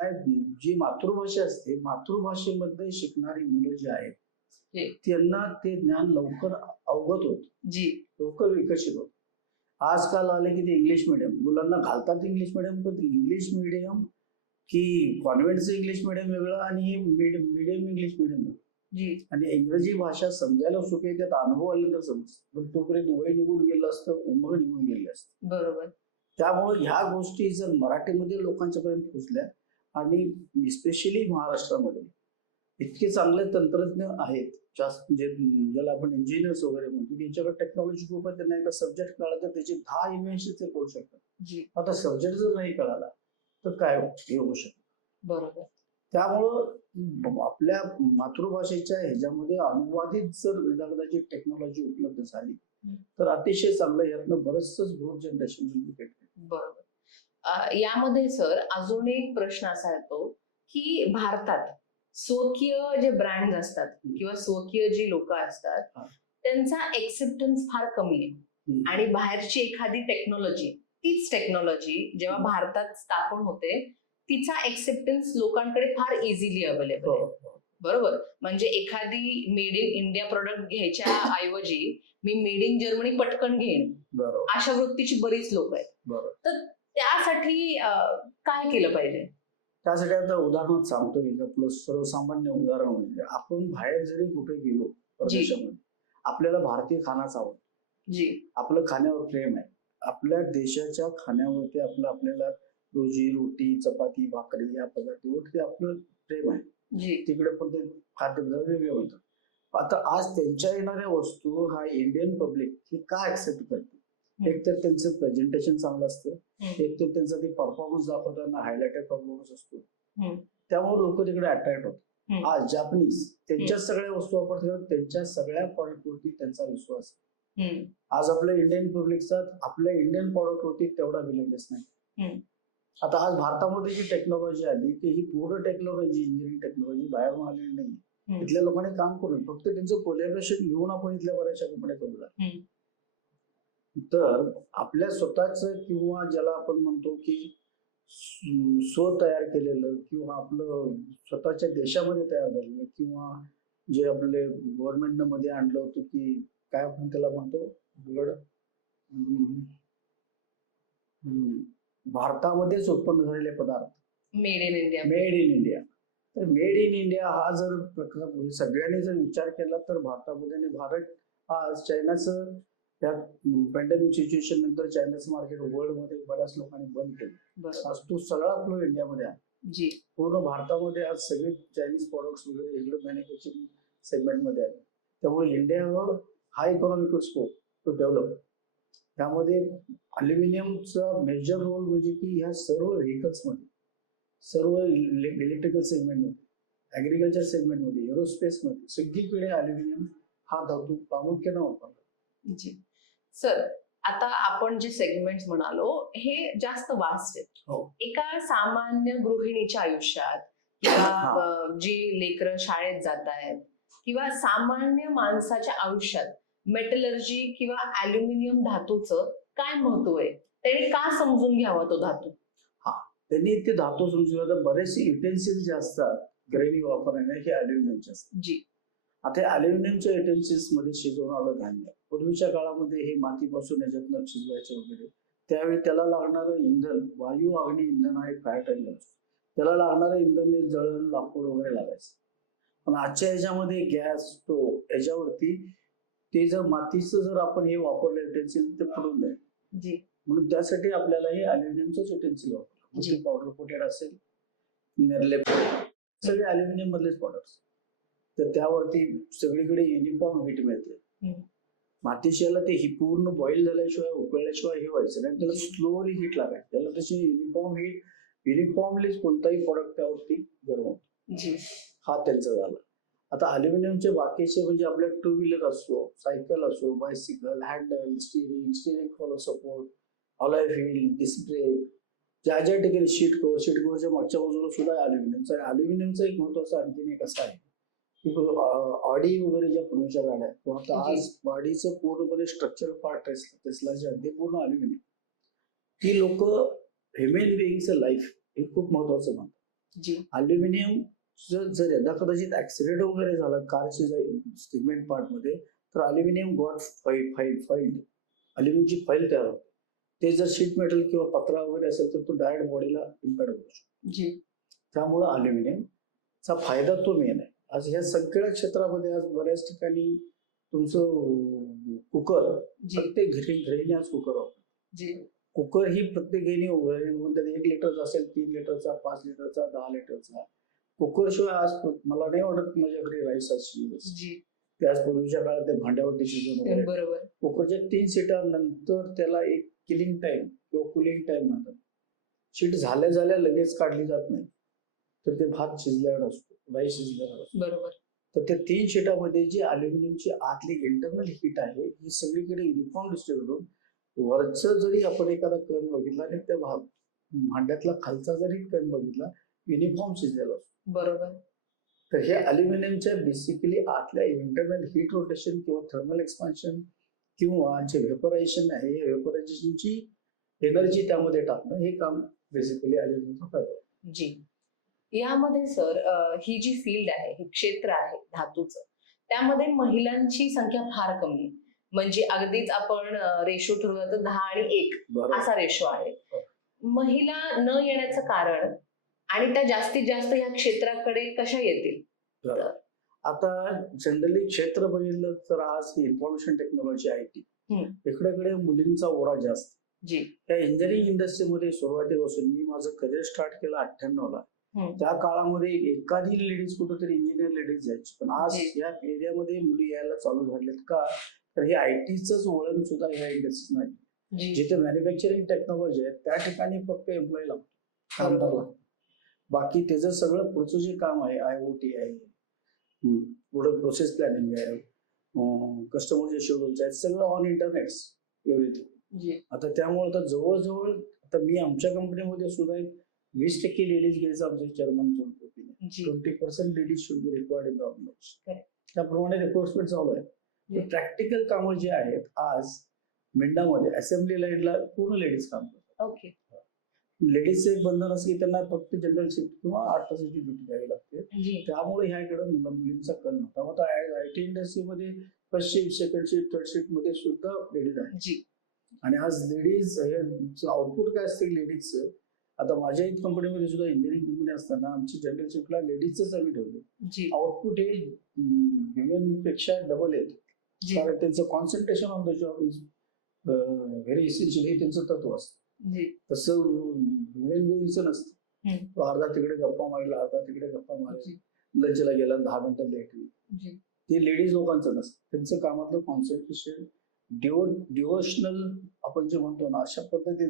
काय जी मातृभाषा असते, मातृभाषेमध्ये शिकणारी मुलं जी आहेत, जी. त्यांना ते ज्ञान लवकर अवगत होत, जी. लवकर विकसित होत. आजकाल आले की ते इंग्लिश मिडियम मुलांना घालतात, इंग्लिश मिडियम, पण इंग्लिश मिडियम की कॉन्व्हेंटचं इंग्लिश मिडियम वेगळं आणि मीडियम इंग्लिश मिडियम वेगळं. जी. आणि इंग्रजी भाषा समजायला सोपी, त्यात अनुभव आल्यानंतर समजतं, पण तोपर्यंत वय निघून गेलं असतं, उमर निघून गेली असतं. बरोबर. त्यामुळे ह्या गोष्टी जर मराठीमध्ये लोकांच्या पर्यंत पोहोचल्या आणि स्पेशली महाराष्ट्रामध्ये इतके चांगले तंत्रज्ञ आहेत, जास्त म्हणजे ज्याला आपण इंजिनियर्स वगैरे म्हणतो, त्यांच्याकडे टेक्नॉलॉजी खूप आहे. त्यांना एकदा सब्जेक्ट कळला तर त्याचे 10 इन्व्हेन्शन ते करू शकतात. जी. आता सब्जेक्ट जर नाही कळाला तर काय हे होऊ शकतं. बरोबर. त्यामुळं आपल्या मातृभाषेच्या ह्याच्यामध्ये अनुवादित जर विभागाची टेक्नॉलॉजी उपलब्ध झाली तर अतिशय चांगलं, यातनं बरंचसं ग्रोथ जनरेशन भेटते. बरोबर. यामध्ये सर अजून एक प्रश्न असा येतो की भारतात स्वकीय जे ब्रँड असतात किंवा स्वकीय जी लोक असतात त्यांचा एक्सेप्टन्स फार कमी आहे आणि बाहेरची एखादी टेक्नॉलॉजी, तीच टेक्नॉलॉजी जेव्हा भारतात स्थापन होते तिचा एक्सेप्टन्स लोकांकडे फार इझिली अवेलेबल आहे. बरोबर. म्हणजे एखादी मेड इन इंडिया प्रोडक्ट घ्यायच्या ऐवजी मी मेड इन जर्मनी पटकन घेईन, अशा वृत्तीची बरीच लोक आहेत. तर त्यासाठी काय केलं पाहिजे? त्यासाठी आता उदाहरण सांगतो मी, आपलं सर्वसामान्य उदाहरण म्हणजे आपण बाहेर जरी कुठे गेलो परदेशामध्ये, आपल्याला भारतीय खानाच आवडतो. जी. आपलं खाण्यावर प्रेम आहे. आपल्या देशाच्या खाण्यावरती आपल्याला रोजी रोटी, चपाती, भाकरी या पदार्थावरती आपलं प्रेम आहे. जी. तिकडे पण ते खाद्यपदार्थ वेगळे होतात. आता आज त्यांच्या येणाऱ्या वस्तू हा इंडियन पब्लिक हे का ऍक्सेप्ट करते? एक तर त्यांचं प्रेझेंटेशन चांगलं असतं, एक तर त्यांचा ते परफॉर्मन्स दाखवताना हायलाइटेड परफॉर्मन्स असतो, त्यामुळे लोक तिकडे अट्रॅक्ट होतात. आज जापनीज त्यांच्या सगळ्या वस्तू वापरतात, त्यांच्या सगळ्या प्रॉडक्टवरती त्यांचा विश्वास आहे. आज आपल्या इंडियन पब्लिकचा आपल्या इंडियन प्रॉडक्टवरती तेवढा विलिंगनेस नाही. आता आज भारतामध्ये जी टेक्नॉलॉजी आली की ही पूर्ण टेक्नॉलॉजी, इंजिनिअरिंग टेक्नॉलॉजी बाहेरून आलेली नाही. इथल्या लोकांनी काम करून फक्त त्यांचं कोलॅबोरेशन घेऊन आपण इथल्या बऱ्याचशा कंपन्या करू. तर आपल्या स्वतःच किंवा ज्याला आपण म्हणतो की स्व तयार केलेलं किंवा आपलं स्वतःच्या देशामध्ये तयार झालेलं किंवा जे आपले गव्हर्नमेंटनं मध्ये आणलं होतं की काय आपण त्याला म्हणतो भारतामध्येच उत्पन्न झालेले पदार्थ, मेड इन इंडिया. तर मेड इन इंडिया हा जर प्रकार सगळ्यांनी जर विचार केला तर भारतामध्ये, भारत हा चायनाचं त्या पॅन्डेमिक सिच्युएशन नंतर चायनाचं मार्केट वर्ल्ड मध्ये बऱ्याच लोकांनी बंद केलं. आज तो सगळा फ्लो इंडियामध्ये आहे. पूर्ण भारतामध्ये आज सगळे चायनीज प्रॉडक्ट्स वगैरे रेग्युलर मॅन्युफॅक्चरिंग सेगमेंटमध्ये आहे. त्यामुळे इंडियावर हा इकॉनॉमिकल स्कोप टू डेव्हलप. त्यामध्ये अल्युमिनियमचा मेजर रोल म्हणजे की ह्या सर्व व्हेकल्समध्ये, सर्व इलेक्ट्रिकल सेगमेंटमध्ये, ऍग्रिकल्चर सेगमेंटमध्ये, एरोस्पेसमध्ये सगळीकडे अल्युमिनियम हा धातू प्रामुख्याने वापरला. जी सर, आता आपण जे सेगमेंट म्हणालो हे जास्त वास्ट आहेत. एका सामान्य गृहिणीच्या आयुष्यात किंवा जी लेकरं शाळेत जात आहेत किंवा सामान्य माणसाच्या आयुष्यात मेटलर्जी किंवा अल्युमिनियम धातूचं काय महत्व आहे? त्यांनी का समजून घ्यावा तो धातू? त्यांनी ते धातू समजून घ्यावा. बरेचसे युटेन्सिल्स जे असतात गृहिणी वापरण्याने हे अल्युमिनियमचे असतात. जी. आता अल्युमिनियमच्या युटेन्सिल्स मध्ये शिजवून आलं धान्य. पूर्वीच्या काळामध्ये हे मातीपासून याच्यातनं शिजवायचे वगैरे. त्यावेळी त्याला लागणारं इंधन, वायू अग्नी इंधन हा एक फायर टाइम असतो. त्याला लागणारं इंधन जळण, लाकूड वगैरे लागायचं. पण आजच्या ह्याच्यामध्ये गॅस, स्टोव्ह याच्यावरती ते जर मातीचं जर आपण हे वापरलं युटेन्सिल ते पडून जाईल. म्हणून त्यासाठी आपल्याला हे अल्युमिनियमचंच युटेन्सिल वापरलं. पावडर कोटेड असेल, निर्लेप, सगळे अल्युमिनियम मधलेच प्रॉडक्ट्स. तर त्यावरती सगळीकडे युनिफॉर्म हीट मिळते. मातीशियाला ते ही पूर्ण बॉईल झाल्याशिवाय, उकळल्याशिवाय हे व्हायचं नाही, त्याला स्लोली हीट लागायची. त्याला तशी युनिफॉर्म हीट, युनिफॉर्मलीच कोणताही प्रॉडक्ट त्यावरती गरम होतो. हा त्यांचा झाला. आता अल्युमिनियमचे बाकीचे म्हणजे आपल्या टू व्हीलर असो, सायकल असो, bicycle, handle, steering follow support, alloy wheel, display, ज्या ठिकाणी शीट कव्हरच्या मागच्या बाजूला सुद्धा अल्युमिनियमचा. अल्युमिनियमचा एक महत्वाचा आणखीन एक असा आहे की ऑडी वगैरे ज्या पूर्वीच्या गाड्या आहेत, आज बॉडीचं पूर्णपणे स्ट्रक्चर पार्ट टेस्लाचे ते पूर्ण अल्युमिनियम. ती लोक ह्युमन बिईंगचं लाईफ हे खूप महत्वाचं मानतात. जी अल्युमिनियम जर यदा कदाचित ऍक्सिडेंट वगैरे झाला कारचे सिगमेंट पार्ट मध्ये, तर अल्युमिनियम गॉट फाईल अल्युमिनियमची फाईल तयार होते. ते जर शीट मेटल किंवा पत्रा वगैरे असेल तर तो डायरेक्ट बॉडीला इम्पॅक्ट होऊ शकतो. जी त्यामुळं अल्युमिनियमचा फायदा तो मेन आहे. आज ह्या सगळ्या क्षेत्रामध्ये आज बऱ्याच ठिकाणी तुमचं कुकर, जी प्रत्येक गृहिणी आज कुकर वापरतात. जी कुकर ही प्रत्येक गृहिणी 1 लिटरचा असेल, 3 लिटरचा, 5 लिटरचा, 10 लिटरचा. कुकर शिवाय आज मला नाही वाटत माझ्याकडे राईस असेल. जी त्याच पूर्वीच्या काळात ते भांड्यावरती शिजवून वगैरे. बरोबर कुकरच्या 3 शिटा नंतर त्याला एक किलिंग टाइम किंवा कुलिंग टाइम म्हणतात. शीट झाल्या लगेच काढली जात नाही, तर ते भात शिजल्यावर असतो, राईस शिजल्यावर असतो. बरोबर तर त्या 3 शिटामध्ये जी अल्युमिनियमची आतली इंटरनल हीट आहे ही सगळीकडे युनिफॉर्म डिस्ट्रीब्युट होऊन वरचं जरी आपण एखादा कण बघितला आणि त्या भांड्यातला खालचा जरी कण बघितला युनिफॉर्म शिजलेला असतो. बरोबर तर हे अल्युमिनियमच्या बेसिकली आतल्या इंटरनल हीट रोटेशन किंवा थर्मल एक्सपान्शन किंवा जे व्हेपरायझेशन आहे या व्हेपरायझेशनची एनर्जी त्यामध्ये टाकणं हे काम बेसिकली अल्युमिनियमचा फायदा आहे. जी यामध्ये सर ही जी फील्ड आहे, हे क्षेत्र आहे धातूचं, त्यामध्ये महिलांची संख्या फार कमी आहे. म्हणजे अगदीच आपण रेशो ठरवला तर 10 आणि 1 बरोबर. असा रेशो आहे. महिला न येण्याचं कारण आणि त्या जास्तीत जास्त या क्षेत्राकडे कशा येतील? बरं. आता जनरली क्षेत्र बघितलं तर आज इन्फॉर्मेशन टेक्नॉलॉजी IT इकडे मुलींचा ओढा जास्त. जी त्या इंजिनिअरिंग इंडस्ट्रीमध्ये सुरुवातीपासून मी माझं करिअर स्टार्ट केलं 98ला. त्या काळामध्ये एखादी लेडीज कुठेतरी इंजिनियर लेडीज यायची, पण आज जी. या एरियामध्ये मुली यायला चालू झालेत का, तर हे ITचंच वळण सुद्धा ह्या इंडस्ट्रीज नाही. जी जिथे मॅन्युफॅक्चरिंग टेक्नॉलॉजी आहे त्या ठिकाणी फक्त एम्प्लॉई लागतो, कामगार बरोबर. लागतो. बाकी त्याचं सगळं पुढचं जे काम आहे IoT आहे, पुढे प्रोसेस प्लॅनिंग आहे, कस्टमरचे शेड्यूल्स आहेत, सगळं ऑन इंटरनेट एव्हरीथिंग. जी आता त्यामुळे तर जवळजवळ आता मी आमच्या कंपनीमध्ये सुद्धा 20% लेडीज घ्यायचं आमचे chairman ji 20% ladies should be required in the organization. Correct. त्याप्रमाणे रिक्रुटमेंट चालू आहे. प्रॅक्टिकल कामं जे आहेत आज मिंडामध्ये असेंब्ली लाईनला पूर्ण लेडीज काम करतात. ओके लेडीजचं एक बंधन असं की त्यांना फक्त जनरल शिफ्ट किंवा 8 तासाची ड्युटी द्यावी लागते. जी त्यामुळे ह्याकडे मुलींचा कल नव्हता. मग आता IT इंडस्ट्रीमध्ये first shift, second shift, third shift मध्ये सुद्धा लेडीज आहेत. जी आणि आज लेडीज हे आउटपुट काय असते लेडीजचं. आता माझ्या कंपनीमध्ये सुद्धा इंजिनिअरिंग कंपनी असताना आमची जनरल शिफ्टला लेडीजच आम्ही ठेवले. जी आउटपुट हे ह्युमन पेक्षा डबल येते, जी कारण त्यांचं concentration on the job is very essential हे त्यांचं तत्व असतं. जी तसं ह्युमन बिईंगचं नसतं. तो अर्धा तिकडे गप्पा मारला, अर्धा तिकडे गप्पा मारला, लंचला गेला 10 मिनिटं लेट. जी ते लेडीज लोकांचं नसतं. त्यांचं कामातलं कॉन्सन्ट्रेशन डिवोशनल आपण जे म्हणतो ना अशा पद्धतीने